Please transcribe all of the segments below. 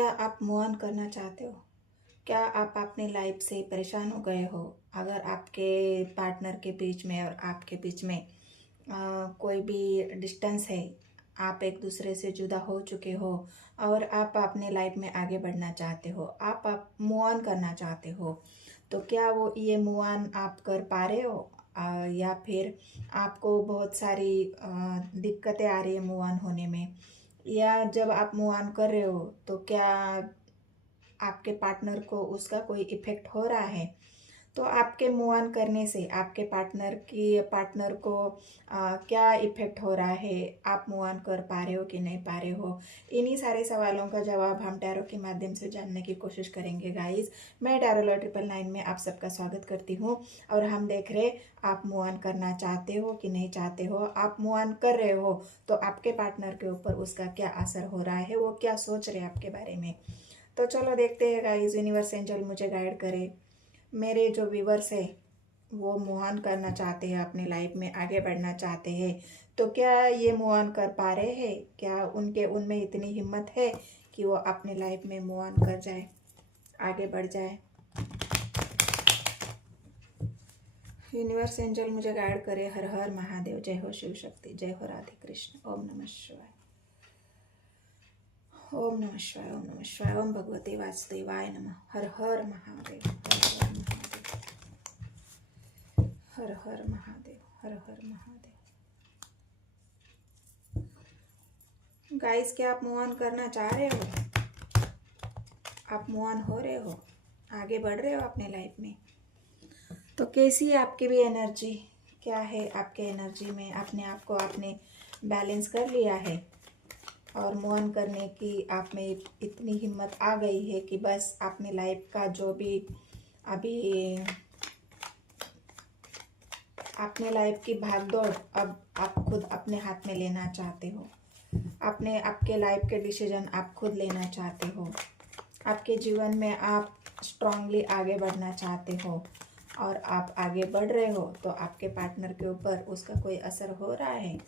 क्या आप move on करना चाहते हो? क्या आप अपनी लाइफ से परेशान हो गए हो? अगर आपके पार्टनर के बीच में और आपके बीच में कोई भी डिस्टेंस है, आप एक दूसरे से जुदा हो चुके हो और आप अपने लाइफ में आगे बढ़ना चाहते हो, आप मूव ऑन करना चाहते हो, तो क्या वो ये मूव ऑन आप कर पा रहे हो? या फिर आपको बहुत सारी दिक्कतें आ रही है मूव ऑन होने में? या जब आप मूव ऑन कर रहे हो तो क्या आपके पार्टनर को उसका कोई इफ़ेक्ट हो रहा है? तो आपके मूव ऑन करने से आपके पार्टनर को क्या इफ़ेक्ट हो रहा है? आप मूव ऑन कर पा रहे हो कि नहीं पा रहे हो? इन्हीं सारे सवालों का जवाब हम टैरो के माध्यम से जानने की कोशिश करेंगे गाइस। मैं टैरो लॉ 999 में आप सबका स्वागत करती हूँ और हम देख रहे आप मूव ऑन करना चाहते हो कि नहीं चाहते हो। आप मूव ऑन कर रहे हो तो आपके पार्टनर के ऊपर उसका क्या असर हो रहा है, वो क्या सोच रहे हैं आपके बारे में। तो चलो देखते हैं गाइस, यूनिवर्स एंजल मुझे गाइड करे। मेरे जो व्यूवर्स है वो मूव ऑन करना चाहते हैं, अपनी लाइफ में आगे बढ़ना चाहते हैं, तो क्या ये मूव ऑन कर पा रहे हैं? क्या उनमें इतनी हिम्मत है कि वो अपनी लाइफ में मूव ऑन कर जाए, आगे बढ़ जाए? यूनिवर्स एंजल मुझे गाइड करे। हर हर महादेव। जय हो शिव शक्ति, जय हो राधे कृष्ण। ओम नमः शिवाय, ओम नमः शिवाय, ओम नमः शिवाय, ओम भगवते वासुदेवाय नमः। हर हर महादेव, हर हर महादेव, हर हर महादेव। गाइस, क्या आप मूव ऑन करना चाह रहे हो? आप मूव ऑन हो रहे हो, आगे बढ़ रहे हो अपने लाइफ में? तो कैसी है आपकी भी एनर्जी? क्या है आपके एनर्जी में? अपने आप को आपने बैलेंस कर लिया है और मूव ऑन करने की आप में इतनी हिम्मत आ गई है कि बस अपनी लाइफ का जो भी अभी अपने लाइफ की भागदौड़ अब आप खुद अपने हाथ में लेना चाहते हो। आपके लाइफ के डिसीजन आप खुद लेना चाहते हो। आपके जीवन में आप स्ट्रांगली आगे बढ़ना चाहते हो और आप आगे बढ़ रहे हो तो आपके पार्टनर के ऊपर उसका कोई असर हो रहा है?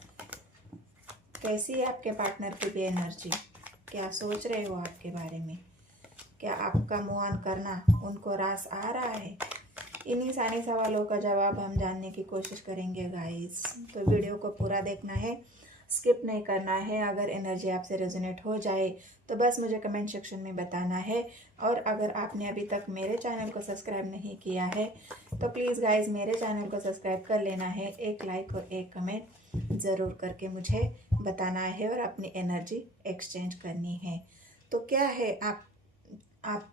कैसी है आपके पार्टनर की भी एनर्जी? क्या सोच रहे हो आपके बारे में? क्या आपका मूव ऑन करना उनको रास आ रहा है? इन्हीं सारे सवालों का जवाब हम जानने की कोशिश करेंगे गाइस। तो वीडियो को पूरा देखना है, स्किप नहीं करना है। अगर एनर्जी आपसे रेजोनेट हो जाए तो बस मुझे कमेंट सेक्शन में बताना है। और अगर आपने अभी तक मेरे चैनल को सब्सक्राइब नहीं किया है तो प्लीज़ गाइस मेरे चैनल को सब्सक्राइब कर लेना है। एक लाइक और एक कमेंट ज़रूर करके मुझे बताना है और अपनी एनर्जी एक्सचेंज करनी है। तो क्या है, आप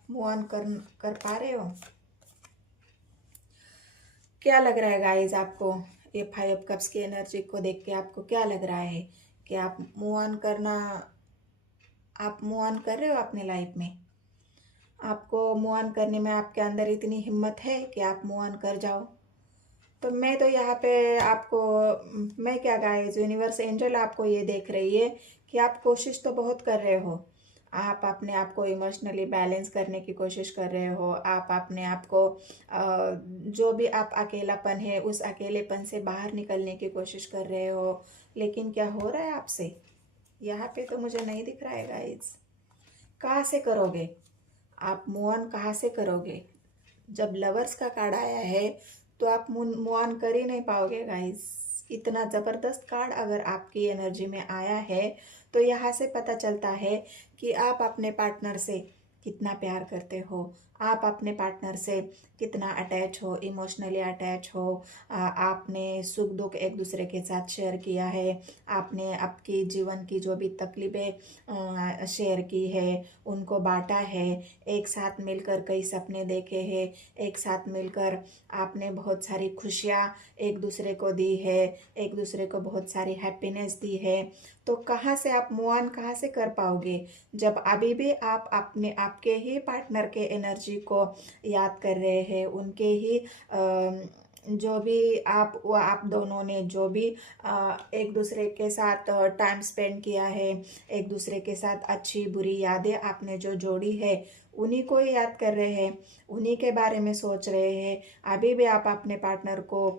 मूव ऑन कर पा रहे हो? क्या लग रहा है गाइस आपको? ये 5 कप्स की एनर्जी को देख के आपको क्या लग रहा है कि आप मूव ऑन कर रहे हो अपने लाइफ में? आपको मूव ऑन करने में आपके अंदर इतनी हिम्मत है कि आप मूव ऑन कर जाओ? तो मैं तो यहाँ पे आपको, मैं क्या गाइस, यूनिवर्स एंजल आपको ये देख रही है कि आप कोशिश तो बहुत कर रहे हो। आप अपने आप को इमोशनली बैलेंस करने की कोशिश कर रहे हो। आप अपने आप को जो भी आप अकेलापन है उस अकेलेपन से बाहर निकलने की कोशिश कर रहे हो। लेकिन क्या हो रहा है आपसे? यहाँ पे तो मुझे नहीं दिख रहा है गाइस। कहाँ से करोगे आप मूव ऑन? कहाँ से करोगे? जब लवर्स का कार्ड आया है तो आप मूव ऑन कर ही नहीं पाओगे गाइस। इतना ज़बरदस्त कार्ड अगर आपकी एनर्जी में आया है तो यहाँ से पता चलता है कि आप अपने पार्टनर से कितना प्यार करते हो, आप अपने पार्टनर से कितना अटैच हो, इमोशनली अटैच हो। आपने सुख दुख एक दूसरे के साथ शेयर किया है। आपने आपकी जीवन की जो भी तकलीफ़ें शेयर की है उनको बांटा है। एक साथ मिलकर कई सपने देखे हैं। एक साथ मिलकर आपने बहुत सारी खुशियाँ एक दूसरे को दी है, एक दूसरे को बहुत सारी हैप्पीनेस दी है। तो कहाँ से आप मूव ऑन कहाँ से कर पाओगे जब अभी भी आप अपने आपके ही पार्टनर के एनर्जी को याद कर रहे हैं, उनके ही जो भी आप दोनों ने जो भी एक दूसरे के साथ टाइम स्पेंड किया है, एक दूसरे के साथ अच्छी बुरी यादें आपने जो जोड़ी है, उन्हीं को ही याद कर रहे हैं, उन्हीं के बारे में सोच रहे हैं। अभी भी आप अपने पार्टनर को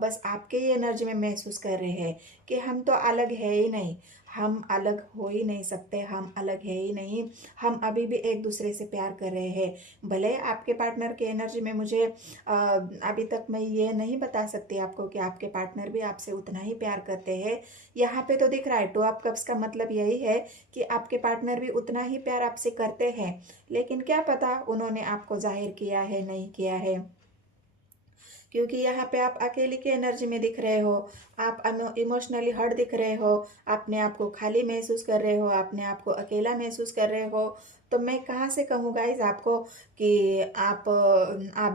बस आपके ही एनर्जी में महसूस कर रहे हैं कि हम तो अलग है ही नहीं, हम अलग हो ही नहीं सकते, हम अलग है ही नहीं, हम अभी भी एक दूसरे से प्यार कर रहे हैं। भले आपके पार्टनर की एनर्जी में मुझे अभी तक मैं ये नहीं बता सकती आपको कि आपके पार्टनर भी आपसे उतना ही प्यार करते हैं। यहाँ पे तो दिख रहा है, टू ऑफ कप्स का मतलब यही है कि आपके पार्टनर भी उतना ही प्यार आपसे करते हैं, लेकिन क्या पता उन्होंने आपको जाहिर किया है नहीं किया है, क्योंकि यहाँ पे आप अकेले की एनर्जी में दिख रहे हो, आप इमोशनली हर्ट दिख रहे हो, अपने आप को खाली महसूस कर रहे हो, अपने आप को अकेला महसूस कर रहे हो। तो मैं कहाँ से कहूँ गाइज आपको कि आप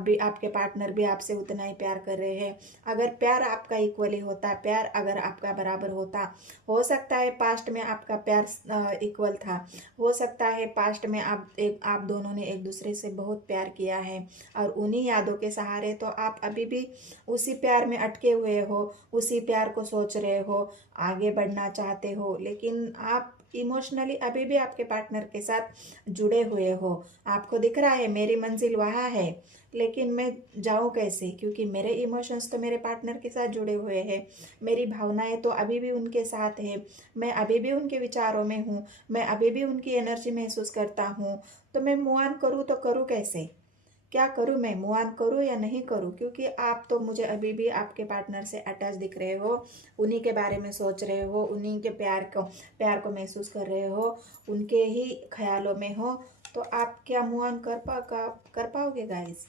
भी, आपके पार्टनर भी आपसे उतना ही प्यार कर रहे हैं। अगर प्यार आपका इक्वली होता, प्यार अगर आपका बराबर होता, हो सकता है पास्ट में आपका प्यार इक्वल था, हो सकता है पास्ट में आप दोनों ने एक दूसरे से बहुत प्यार किया है, और उन्हीं यादों के सहारे तो आप अभी भी उसी प्यार में अटके हुए हो, उसी प्यार को सोच रहे हो, आगे बढ़ना चाहते हो, लेकिन आप इमोशनली अभी भी आपके पार्टनर के साथ जुड़े हुए हो। आपको दिख रहा है मेरी मंजिल वहाँ है, लेकिन मैं जाऊँ कैसे, क्योंकि मेरे इमोशंस तो मेरे पार्टनर के साथ जुड़े हुए हैं, मेरी भावनाएं तो अभी भी उनके साथ है, मैं अभी भी उनके विचारों में हूँ, मैं अभी भी उनकी एनर्जी महसूस करता हूँ। तो मैं मूव ऑन करूँ तो करूँ कैसे, क्या करूँ, मैं मूव ऑन करूँ या नहीं करूँ, क्योंकि आप तो मुझे अभी भी आपके पार्टनर से अटैच दिख रहे हो, उन्हीं के बारे में सोच रहे हो, उन्हीं के प्यार को महसूस कर रहे हो, उनके ही ख्यालों में हो। तो आप क्या मूव ऑन कर पाओगे गाइस?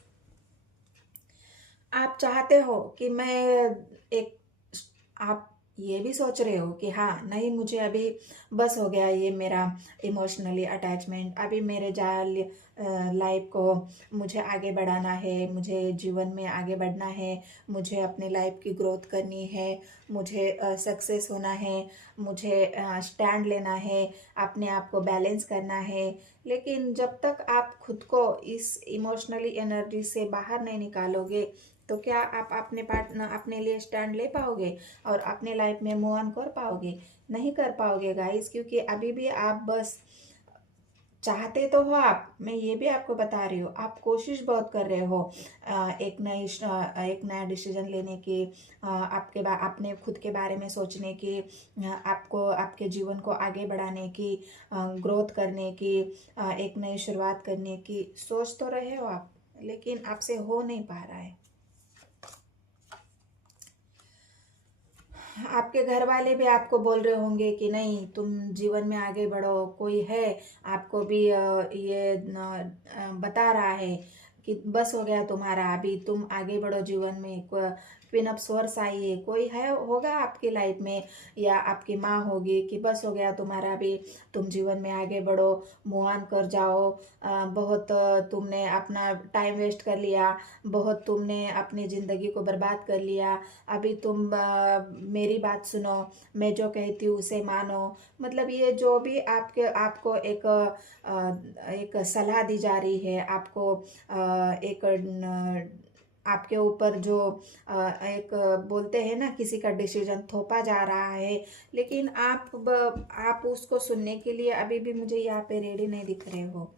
आप चाहते हो कि मैं एक, आप ये भी सोच रहे हो कि हाँ नहीं, मुझे अभी बस हो गया ये मेरा इमोशनली अटैचमेंट, अभी मेरे जाल लाइफ को मुझे आगे बढ़ाना है, मुझे जीवन में आगे बढ़ना है, मुझे अपनी लाइफ की ग्रोथ करनी है, मुझे सक्सेस होना है, मुझे स्टैंड लेना है, अपने आप को बैलेंस करना है। लेकिन जब तक आप खुद को इस इमोशनली एनर्जी से बाहर नहीं निकालोगे, तो क्या आप अपने पार्टनर, अपने लिए स्टैंड ले पाओगे और अपने लाइफ में मूव ऑन कर पाओगे? नहीं कर पाओगे गाइस, क्योंकि अभी भी आप बस चाहते तो हो आप, मैं ये भी आपको बता रही हूँ, आप कोशिश बहुत कर रहे हो एक नया डिसीजन लेने की, अपने खुद के बारे में सोचने की, आपको आपके जीवन को आगे बढ़ाने की, ग्रोथ करने की, एक नई शुरुआत करने की सोच तो रहे हो आप, लेकिन आपसे हो नहीं पा रहा है। आपके घर वाले भी आपको बोल रहे होंगे कि नहीं तुम जीवन में आगे बढ़ो, कोई है आपको भी ये बता रहा है कि बस हो गया तुम्हारा, अभी तुम आगे बढ़ो जीवन में, पिन अप सोर्स आई है, कोई है होगा आपकी लाइफ में, या आपकी माँ होगी कि बस हो गया तुम्हारा भी, तुम जीवन में आगे बढ़ो, मूव ऑन कर जाओ, बहुत तुमने अपना टाइम वेस्ट कर लिया, बहुत तुमने अपनी ज़िंदगी को बर्बाद कर लिया, अभी तुम मेरी बात सुनो, मैं जो कहती हूँ उसे मानो। मतलब ये जो भी आपको एक सलाह दी जा रही है, आपको एक आपके ऊपर जो एक बोलते हैं ना, किसी का डिसीजन थोपा जा रहा है, लेकिन आप उसको सुनने के लिए अभी भी मुझे यहाँ पे रेडी नहीं दिख रहे हो।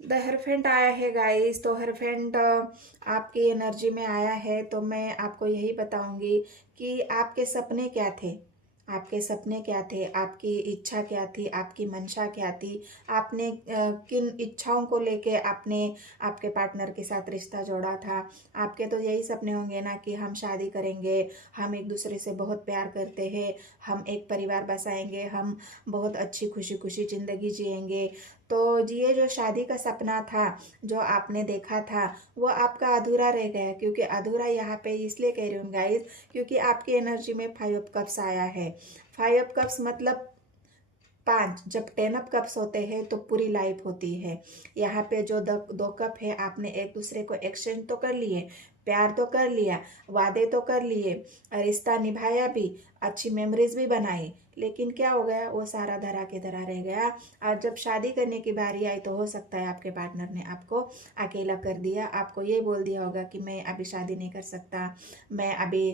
द हेरफेंट आया है गाइस, तो हेरफेंट आपकी एनर्जी में आया है, तो मैं आपको यही बताऊंगी कि आपके सपने क्या थे, आपके सपने क्या थे, आपकी इच्छा क्या थी, आपकी मंशा क्या थी, आपने किन इच्छाओं को लेके आपने आपके पार्टनर के साथ रिश्ता जोड़ा था। आपके तो यही सपने होंगे ना कि हम शादी करेंगे, हम एक दूसरे से बहुत प्यार करते हैं, हम एक परिवार बसाएंगे, हम बहुत अच्छी खुशी खुशी ज़िंदगी जिएंगे। तो ये जो शादी का सपना था, जो आपने देखा था, वो आपका अधूरा रह गया, क्योंकि अधूरा यहाँ पे इसलिए कह रही हूँ गाइज, क्योंकि आपकी एनर्जी में 5 ऑफ कप्स आया है। 5 ऑफ कप्स मतलब 5, जब 10 ऑफ कप्स होते हैं तो पूरी लाइफ होती है। यहाँ पे जो दो कप है, आपने एक दूसरे को एक्सचेंज तो कर लिए, प्यार तो कर लिया, वादे तो कर लिए, रिश्ता निभाया भी, अच्छी मेमोरीज भी बनाई, लेकिन क्या हो गया, वो सारा धरा के धरा रह गया। और जब शादी करने की बारी आई तो हो सकता है आपके पार्टनर ने आपको अकेला कर दिया, आपको ये बोल दिया होगा कि मैं अभी शादी नहीं कर सकता, मैं अभी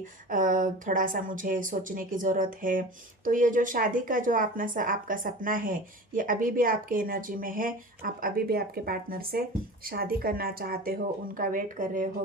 थोड़ा सा मुझे सोचने की ज़रूरत है। तो ये जो शादी का जो आपका सपना है, ये अभी भी आपके एनर्जी में है। आप अभी भी आपके पार्टनर से शादी करना चाहते हो, उनका वेट कर रहे हो।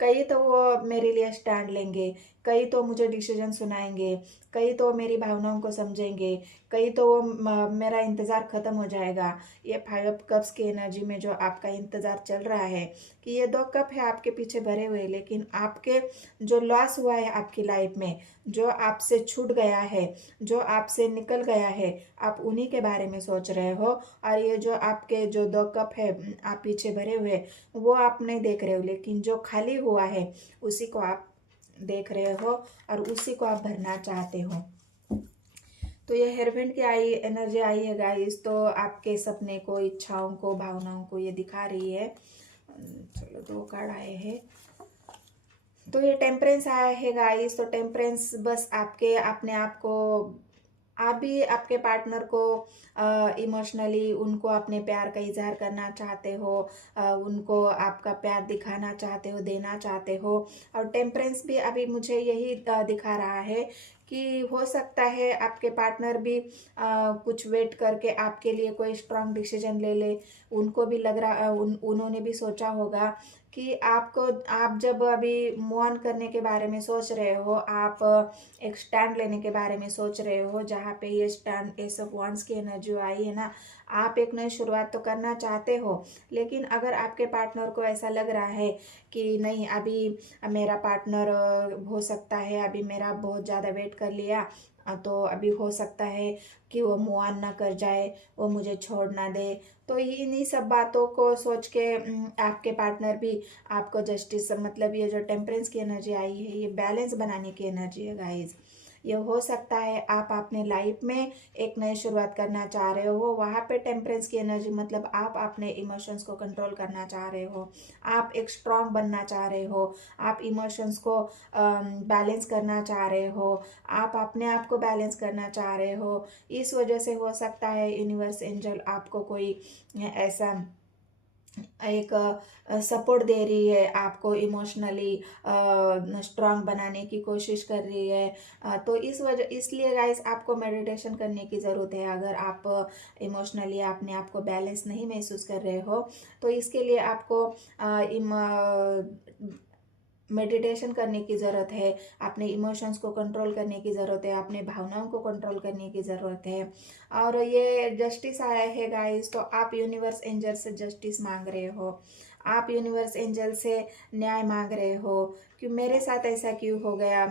कई तो वो मेरे लिए स्टैंड लेंगे, कई तो मुझे डिसीजन सुनाएंगे, कई तो मेरी भावनाओं को समझेंगे, कई तो वो मेरा इंतज़ार ख़त्म हो जाएगा। ये 5 कप्स की एनर्जी में जो आपका इंतज़ार चल रहा है कि ये 2 कप है आपके पीछे भरे हुए, लेकिन आपके जो लॉस हुआ है आपकी लाइफ में, जो आपसे छूट गया है, जो आपसे निकल गया है, आप उन्हीं के बारे में सोच रहे हो। और ये जो आपके जो 2 कप है आप पीछे भरे हुए, वो आप नहीं देख रहे हो, लेकिन जो खाली हुआ है उसी को आप देख रहे हो और उसी को आप भरना चाहते हो। तो ये हेयरबैंड की एनर्जी आई है गाइस, तो आपके सपने को, इच्छाओं को, भावनाओं को ये दिखा रही है। चलो 2 कार्ड आए हैं। तो ये टेम्परेंस आया है गाइस। तो टेम्परेंस बस आपके अपने आप को, आप भी आपके पार्टनर को इमोशनली उनको अपने प्यार का इजहार करना चाहते हो, उनको आपका प्यार दिखाना चाहते हो, देना चाहते हो। और टेम्परेंस भी अभी मुझे यही दिखा रहा है कि हो सकता है आपके पार्टनर भी कुछ वेट करके आपके लिए कोई स्ट्रांग डिसीजन ले ले। उनको भी लग रहा, उन्होंने भी सोचा होगा कि आप जब अभी मूव ऑन करने के बारे में सोच रहे हो, आप एक स्टैंड लेने के बारे में सोच रहे हो, जहाँ पे ये स्टैंड एस ऑफ वांड्स की एनर्जी आई है ना, आप एक नई शुरुआत तो करना चाहते हो। लेकिन अगर आपके पार्टनर को ऐसा लग रहा है कि नहीं, अभी मेरा पार्टनर हो सकता है अभी मेरा बहुत ज़्यादा वेट कर लिया, तो अभी हो सकता है कि वो मूव ऑन ना कर जाए, वो मुझे छोड़ ना दे। तो इन्हीं सब बातों को सोच के आपके पार्टनर भी आपको जस्टिस, मतलब ये जो टेम्परेंस की एनर्जी आई है, ये बैलेंस बनाने की एनर्जी है गाइज। ये हो सकता है आप अपने लाइफ में एक नई शुरुआत करना चाह रहे हो, वहाँ पे टेम्परेंस की एनर्जी मतलब आप अपने इमोशंस को कंट्रोल करना चाह रहे हो, आप एक स्ट्रांग बनना चाह रहे हो, आप इमोशंस को बैलेंस करना चाह रहे हो, आप अपने आप को बैलेंस करना चाह रहे हो। इस वजह से हो सकता है यूनिवर्स एंजल आपको कोई ऐसा एक सपोर्ट दे रही है, आपको इमोशनली स्ट्रांग बनाने की कोशिश कर रही है। तो इसलिए गाइस आपको मेडिटेशन करने की ज़रूरत है। अगर आप इमोशनली अपने आप को बैलेंस नहीं महसूस कर रहे हो, तो इसके लिए आपको मेडिटेशन करने की ज़रूरत है, अपने इमोशंस को कंट्रोल करने की ज़रूरत है, अपने भावनाओं को कंट्रोल करने की ज़रूरत है। और ये जस्टिस आया है गाइस, तो आप यूनिवर्स एंजल से जस्टिस मांग रहे हो, आप यूनिवर्स एंजल से न्याय मांग रहे हो कि मेरे साथ ऐसा क्यों हो गया।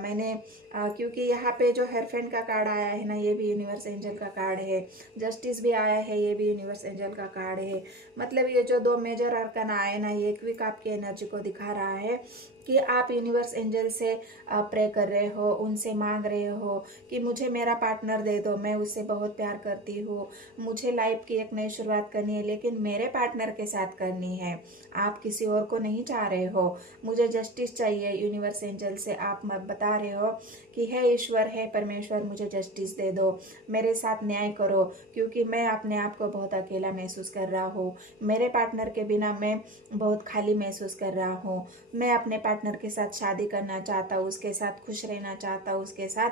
क्योंकि यहाँ पे जो हेयरफेंड का कार्ड आया है ना, ये भी यूनिवर्स एंजल का कार्ड है, जस्टिस भी आया है, ये भी यूनिवर्स एंजल का कार्ड है। मतलब ये जो 2 मेजर अरकान आए ना, ये क्विक आपकी एनर्जी को दिखा रहा है कि आप यूनिवर्स एंजल से प्रे कर रहे हो, उनसे मांग रहे हो कि मुझे मेरा पार्टनर दे दो, मैं उससे बहुत प्यार करती हूँ, मुझे लाइफ की एक नई शुरुआत करनी है, लेकिन मेरे पार्टनर के साथ करनी है, आप किसी और को नहीं चाह रहे हो। मुझे जस्टिस चाहिए यूनिवर्स एंजल से। आप बता रहे हो कि हे ईश्वर, है परमेश्वर, मुझे जस्टिस दे दो, मेरे साथ न्याय करो, क्योंकि मैं अपने आप को बहुत अकेला महसूस कर रहा हूँ, मेरे पार्टनर के बिना मैं बहुत खाली महसूस कर रहा हूँ। मैं अपने पार्टनर के साथ शादी करना चाहता हूँ, उसके साथ खुश रहना चाहता हूँ, उसके साथ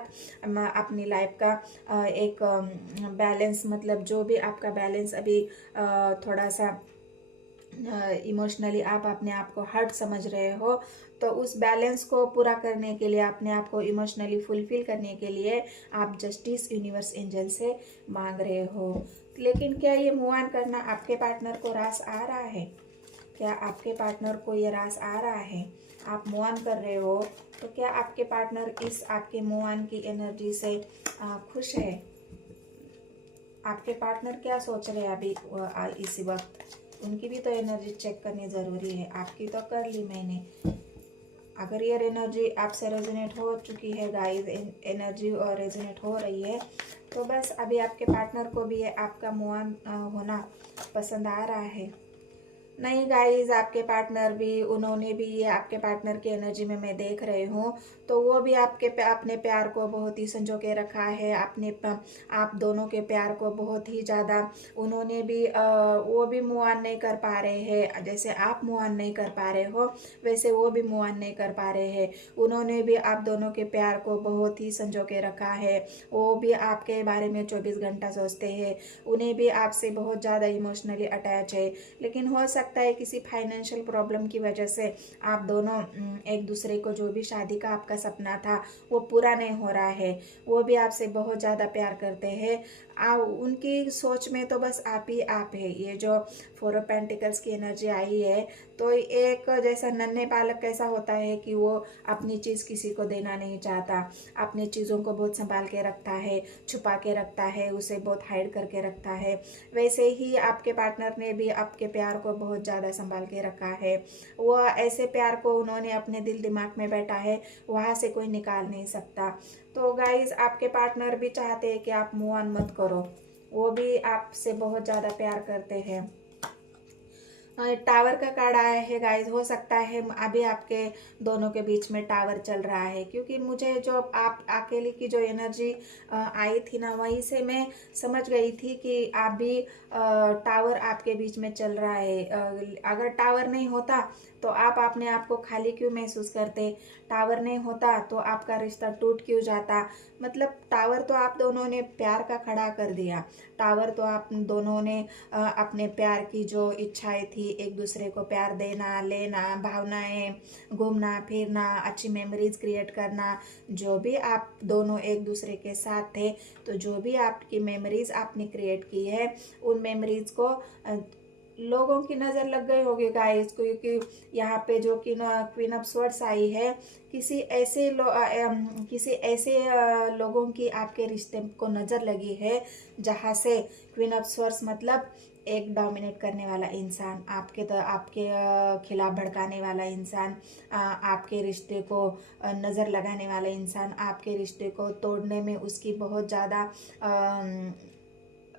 अपनी लाइफ का एक बैलेंस, मतलब जो भी आपका बैलेंस अभी थोड़ा सा इमोशनली आप अपने आप को हर्ट समझ रहे हो, तो उस बैलेंस को पूरा करने के लिए, अपने आप को इमोशनली फुलफिल करने के लिए आप जस्टिस यूनिवर्स एंजल से मांग रहे हो। लेकिन क्या ये मूव ऑन करना आपके पार्टनर को रास आ रहा है? क्या आपके पार्टनर को ये रास आ रहा है? आप मूव ऑन कर रहे हो, तो क्या आपके पार्टनर इस आपके मूव ऑन की एनर्जी से खुश है? आपके पार्टनर क्या सोच रहे हैं अभी इसी वक्त? उनकी भी तो एनर्जी चेक करनी ज़रूरी है। आपकी तो कर ली मैंने। अगर ये एनर्जी आपसे रेजोनेट हो चुकी है गाइस, एनर्जी और रेजोनेट हो रही है, तो बस अभी आपके पार्टनर को भी ये आपका मूव ऑन होना पसंद आ रहा है। नहीं गाइज, आपके पार्टनर भी, उन्होंने भी, ये आपके पार्टनर की एनर्जी में मैं देख रही हूँ, तो वो भी अपने प्यार को बहुत ही संजो के रखा है। आप दोनों के प्यार को बहुत ही ज़्यादा उन्होंने भी वो भी मूव ऑन नहीं कर पा रहे हैं। जैसे आप मूव ऑन नहीं कर पा रहे हो, वैसे वो भी मूव ऑन नहीं कर पा रहे हैं। उन्होंने भी आप दोनों के प्यार को बहुत ही संजो के रखा है। वो भी आपके बारे में 24 घंटा सोचते हैं। उन्हें भी आपसे बहुत ज़्यादा इमोशनली अटैच है। लेकिन हो सकता है किसी फाइनेंशियल प्रॉब्लम की वजह से आप दोनों एक दूसरे को, जो भी शादी का आपका सपना था वो पूरा नहीं हो रहा है। वो भी आपसे बहुत ज़्यादा प्यार करते हैं। उनकी सोच में तो बस आप ही आप है। ये जो 4 ऑफ पेंटिकल्स की एनर्जी आई है, तो एक जैसा नन्हे बालक कैसा होता है कि वो अपनी चीज़ किसी को देना नहीं चाहता, अपनी चीज़ों को बहुत संभाल के रखता है, छुपा के रखता है, उसे बहुत हाइड करके रखता है, वैसे ही आपके पार्टनर ने भी आपके प्यार को बहुत ज़्यादा संभाल के रखा है। वो ऐसे प्यार को उन्होंने अपने दिल दिमाग में बैठा है, वहाँ से कोई निकाल नहीं सकता। तो गाइज, आपके पार्टनर भी चाहते हैं कि आप मूव ऑन मत करो। वो भी आपसे बहुत ज़्यादा प्यार करते हैं। टावर का कार्ड आया है गाइस। हो सकता है अभी आपके दोनों के बीच में टावर चल रहा है, क्योंकि मुझे जो आप अकेले की जो एनर्जी आई थी ना, वहीं से मैं समझ गई थी कि आप भी टावर आपके बीच में चल रहा है। अगर टावर नहीं होता तो आप अपने आप को खाली क्यों महसूस करते, टावर नहीं होता तो आपका रिश्ता टूट क्यों जाता। मतलब टावर तो आप दोनों ने प्यार का खड़ा कर दिया। टावर तो आप दोनों ने अपने प्यार की जो इच्छाएं थी, एक दूसरे को प्यार देना, लेना, भावनाएं, घूमना फिरना, अच्छी मेमोरीज क्रिएट करना, जो भी आप दोनों एक दूसरे के साथ थे, तो जो भी आपकी मेमोरीज आपने क्रिएट की है, उन मेमोरीज को लोगों की नज़र लग गई होगी गाइस को, क्योंकि यहाँ पे जो कि क्वीन ऑफ स्वर्ड्स आई है, किसी ऐसे लोगों की आपके रिश्ते को नज़र लगी है, जहाँ से क्वीन ऑफ स्वर्ड्स मतलब एक डोमिनेट करने वाला इंसान, आपके खिलाफ भड़काने वाला इंसान, आपके रिश्ते को नज़र लगाने वाला इंसान, आपके रिश्ते को तोड़ने में उसकी बहुत ज़्यादा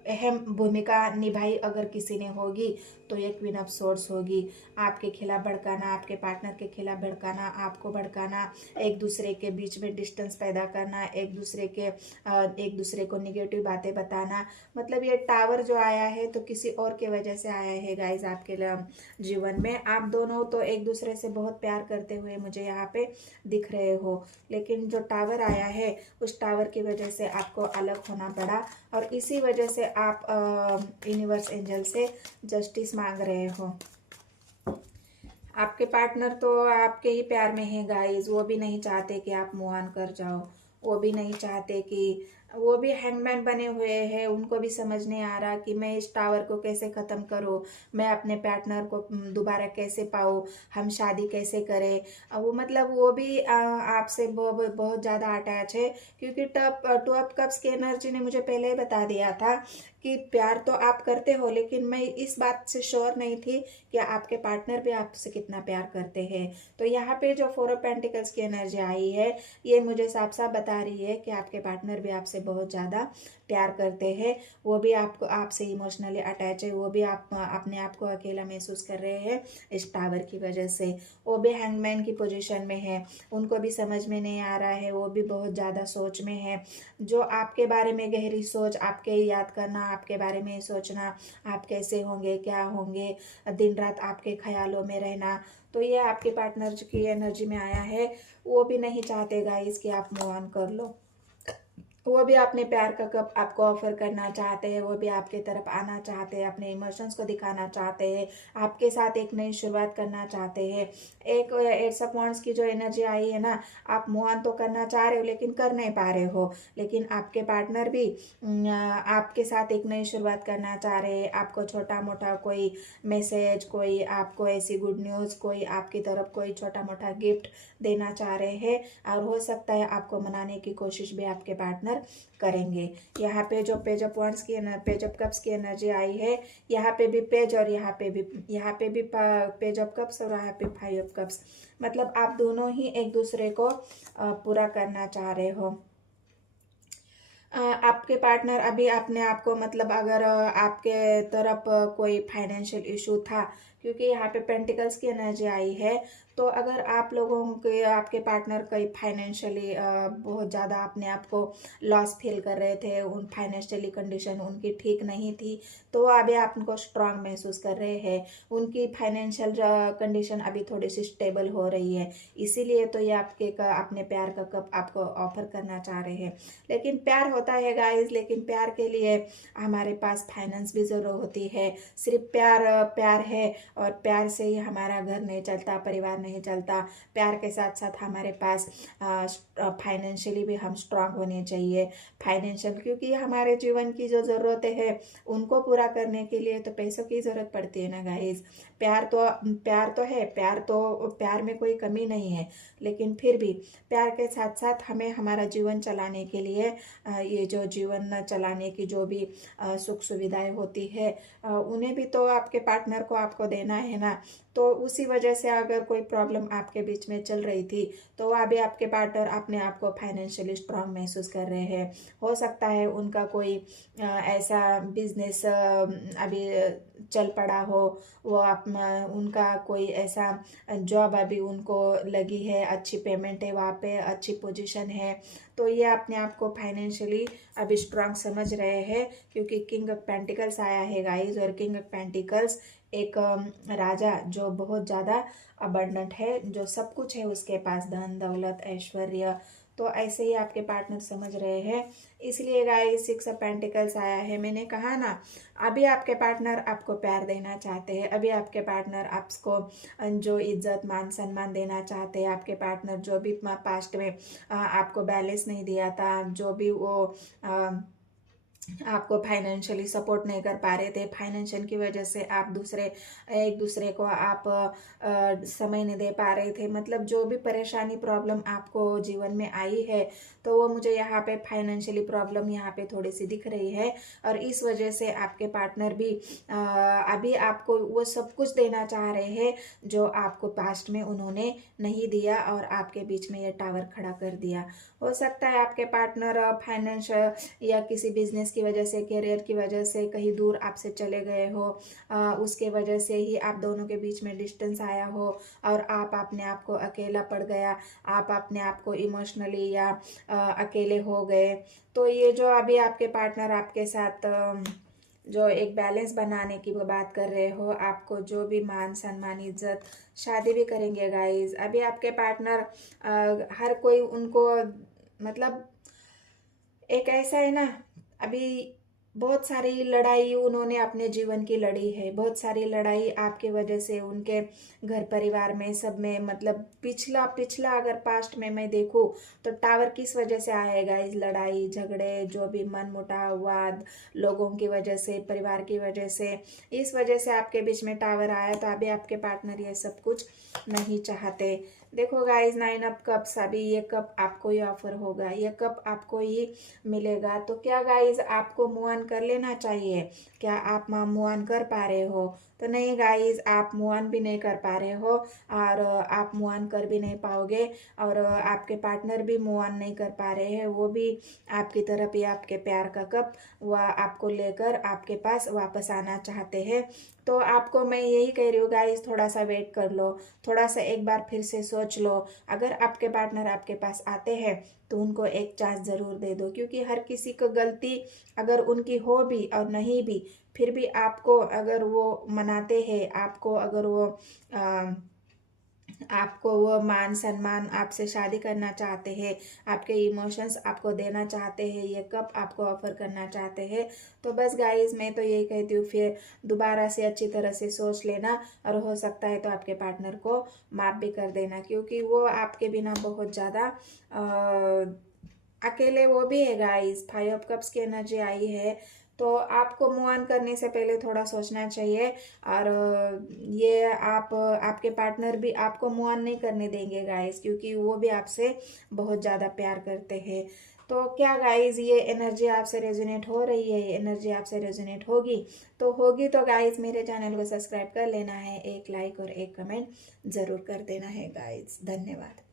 अहम भूमिका निभाई अगर किसी ने होगी, तो ये क्वीन ऑफ सोर्ड्स होगी। आपके खिलाफ भड़काना, आपके पार्टनर के खिलाफ भड़काना, आपको भड़काना, एक दूसरे के बीच में डिस्टेंस पैदा करना, एक दूसरे को निगेटिव बातें बताना। मतलब ये टावर जो आया है तो किसी और के वजह से आया है गाइज आपके जीवन में। आप दोनों तो एक दूसरे से बहुत प्यार करते हुए मुझे यहाँ पे दिख रहे हो, लेकिन जो टावर आया है उस टावर की वजह से आपको अलग होना पड़ा, और इसी वजह से आप यूनिवर्स एंजल से जस्टिस मांग रहे हो। आपके पार्टनर तो आपके ही प्यार में है गाइस। वो भी नहीं चाहते कि आप मूव ऑन कर जाओ। वो भी नहीं चाहते कि, वो भी हैंगमैन बने हुए हैं। उनको भी समझ नहीं आ रहा कि मैं इस टावर को कैसे ख़त्म करूँ, मैं अपने पार्टनर को दोबारा कैसे पाऊँ, हम शादी कैसे करें। वो मतलब वो भी आपसे बहुत ज़्यादा अटैच है, क्योंकि टू ऑफ कप्स की एनर्जी ने मुझे पहले ही बता दिया था कि प्यार तो आप करते हो, लेकिन मैं इस बात से श्योर नहीं थी कि आपके पार्टनर भी आपसे कितना प्यार करते हैं। तो यहाँ पे जो 4 ऑफ पेंटिकल्स की एनर्जी आई है, ये मुझे साफ साफ बता रही है कि आपके पार्टनर भी आपसे बहुत ज़्यादा प्यार करते हैं। वो भी आपसे इमोशनली अटैच है। वो भी अपने आप को अकेला महसूस कर रहे हैं इस टावर की वजह से। वो भी हैंगमैन की पोजीशन में है। उनको भी समझ में नहीं आ रहा है। वो भी बहुत ज़्यादा सोच में है। जो आपके बारे में गहरी सोच, आपके याद करना, आपके बारे में सोचना, आप कैसे होंगे, क्या होंगे, दिन रात आपके ख्यालों में रहना, तो ये आपके पार्टनर की एनर्जी में आया है। वो भी नहीं चाहते गाइस कि आप मूव ऑन कर लो। वो भी अपने प्यार का कप आपको ऑफर करना चाहते हैं। वो भी आपके तरफ आना चाहते हैं, अपने इमोशंस को दिखाना चाहते हैं, आपके साथ एक नई शुरुआत करना चाहते हैं। एक 8 ऑफ वांड्स की जो एनर्जी आई है ना, आप मूव ऑन तो करना चाह रहे हो लेकिन कर नहीं पा रहे हो। लेकिन आपके पार्टनर भी आपके साथ एक नई शुरुआत करना चाह रहे हैं। आपको छोटा मोटा कोई मैसेज, कोई आपको ऐसी गुड न्यूज़, कोई आपकी तरफ कोई छोटा मोटा गिफ्ट देना चाह रहे हैं, और हो सकता है आपको मनाने की कोशिश भी आपके पार्टनर करेंगे। यहाँ पे जो पेज ऑफ कप्स की एनर्जी आई है, यहाँ पे भी पेज, और यहाँ पे भी पेज ऑफ कप्स, और यहाँ पे 5 ऑफ कप्स। मतलब आप दोनों ही एक दूसरे को पूरा करना चाह रहे हो। आपके पार्टनर अभी अपने आप को, मतलब अगर आपके तरफ कोई फाइनेंशियल इशू था, क्योंकि यहाँ पे पेंटिकल्स की एनर्जी आई है। तो अगर आप लोगों के आपके पार्टनर कई फाइनेंशियली बहुत ज़्यादा अपने आप को लॉस फील कर रहे थे, उन फाइनेंशियली कंडीशन उनकी ठीक नहीं थी, तो अभी आप उनको स्ट्रांग महसूस कर रहे हैं, उनकी फाइनेंशियल कंडीशन अभी थोड़ी सी स्टेबल हो रही है, इसीलिए तो ये आपके अपने प्यार का कप आपको ऑफर करना चाह रहे हैं। लेकिन प्यार होता है गाइस, लेकिन प्यार के लिए हमारे पास फाइनेंस भी ज़रूर होती है। सिर्फ प्यार है और प्यार से ही हमारा घर नहीं चलता, परिवार नहीं चलता। प्यार के साथ साथ हमारे पास फाइनेंशियली भी हम स्ट्रांग होने चाहिए। फाइनेंशियल, क्योंकि हमारे जीवन की जो ज़रूरतें हैं उनको पूरा करने के लिए तो पैसों की ज़रूरत पड़ती है ना गाइस। प्यार तो है, प्यार में कोई कमी नहीं है, लेकिन फिर भी प्यार के साथ साथ हमें हमारा जीवन चलाने के लिए ये जो जीवन चलाने की जो भी सुख सुविधाएं होती है उन्हें भी तो आपके पार्टनर को आपको देना है ना। तो उसी वजह से अगर कोई प्रॉब्लम आपके बीच में चल रही थी तो अभी आपके पार्टनर अपने आप को फाइनेंशियली स्ट्रांग महसूस कर रहे हैं। हो सकता है उनका कोई ऐसा बिजनेस अभी चल पड़ा हो, वो उनका कोई ऐसा जॉब अभी उनको लगी है, अच्छी पेमेंट है, वहाँ पे अच्छी पोजीशन है, तो ये अपने आप को फाइनेंशियली अभी स्ट्रांग समझ रहे हैं। क्योंकि किंग ऑफ पेंटिकल्स आया है गाइस, और किंग ऑफ पेंटिकल्स एक राजा जो बहुत ज़्यादा अबंडेंट है, जो सब कुछ है उसके पास, धन दौलत ऐश्वर्य। तो ऐसे ही आपके पार्टनर समझ रहे हैं, इसलिए गाइस सिक्स ऑफ पेंटिकल्स आया है। मैंने कहा ना, अभी आपके पार्टनर आपको प्यार देना चाहते हैं, अभी आपके पार्टनर आपको जो इज्जत मान सम्मान देना चाहते हैं। आपके पार्टनर जो भी पास्ट में आपको बैलेंस नहीं दिया था, जो भी वो आपको फाइनेंशियली सपोर्ट नहीं कर पा रहे थे, फाइनेंशियल की वजह से आप एक दूसरे को आप समय नहीं दे पा रहे थे, मतलब जो भी परेशानी प्रॉब्लम आपको जीवन में आई है, तो वो मुझे यहाँ पे फाइनेंशियली प्रॉब्लम यहाँ पे थोड़ी सी दिख रही है। और इस वजह से आपके पार्टनर भी अभी आपको वो सब कुछ देना चाह रहे हैं जो आपको पास्ट में उन्होंने नहीं दिया, और आपके बीच में ये टावर खड़ा कर दिया। हो सकता है आपके पार्टनर फाइनेंशियल या किसी बिजनेस की वजह से, करियर की वजह से कहीं दूर आपसे चले गए हो, उसके वजह से ही आप दोनों के बीच में डिस्टेंस आया हो और आप अपने आप को अकेला पड़ गया, आप अपने आप को इमोशनली या अकेले हो गए। तो ये जो अभी आपके पार्टनर आपके साथ जो एक बैलेंस बनाने की वो बात कर रहे हो, आपको जो भी मान सम्मान इज्जत, शादी भी करेंगे गाइस। अभी आपके पार्टनर हर कोई उनको, मतलब एक ऐसा है ना, अभी बहुत सारी लड़ाई उन्होंने अपने जीवन की लड़ी है, बहुत सारी लड़ाई आपके वजह से उनके घर परिवार में सब में, मतलब पिछला अगर पास्ट में मैं देखूँ तो टावर किस वजह से आएगा, इस लड़ाई झगड़े, जो भी मन मुटाव वाद, लोगों की वजह से, परिवार की वजह से, इस वजह से आपके बीच में टावर आया। तो अभी आपके पार्टनर ये सब कुछ नहीं चाहते। देखो गाइज, 9 ऑफ कप्स, अभी ये कप आपको ही ऑफर होगा, ये कप आपको ही मिलेगा। तो क्या गाइज आपको मूव ऑन कर लेना चाहिए? क्या आप मूव ऑन कर पा रहे हो? तो नहीं गाइज, आप मूव ऑन भी नहीं कर पा रहे हो, और आप मूव ऑन कर भी नहीं पाओगे, और आपके पार्टनर भी मूव ऑन नहीं कर पा रहे हैं। वो भी आपकी तरफ ही आपके प्यार का कप वह आपको लेकर आपके पास वापस आना चाहते हैं। तो आपको मैं यही कह रही हूँ गाइज, थोड़ा सा वेट कर लो, थोड़ा सा एक बार फिर से सोच लो। अगर आपके पार्टनर आपके पास आते हैं तो उनको एक चांस ज़रूर दे दो, क्योंकि हर किसी को गलती अगर उनकी हो भी और नहीं भी, फिर भी आपको अगर वो मनाते हैं, आपको अगर वो आपको वो मान सम्मान, आपसे शादी करना चाहते हैं, आपके इमोशंस आपको देना चाहते हैं, ये कप आपको ऑफर करना चाहते हैं, तो बस गाइस मैं तो यही कहती हूँ, फिर दोबारा से अच्छी तरह से सोच लेना, और हो सकता है तो आपके पार्टनर को माफ़ भी कर देना, क्योंकि वो आपके बिना बहुत ज़्यादा अकेले वो भी है गाइस। 5 ऑफ कप्स की एनर्जी आई है, तो आपको मूव ऑन करने से पहले थोड़ा सोचना चाहिए। और ये आपके पार्टनर भी आपको मूव ऑन नहीं करने देंगे गाइस, क्योंकि वो भी आपसे बहुत ज़्यादा प्यार करते हैं। तो क्या गाइस, ये एनर्जी आपसे रेजोनेट हो रही है? ये एनर्जी आपसे रेजोनेट होगी तो गाइस मेरे चैनल को सब्सक्राइब कर लेना है, एक लाइक और एक कमेंट ज़रूर कर देना है गाइस। धन्यवाद।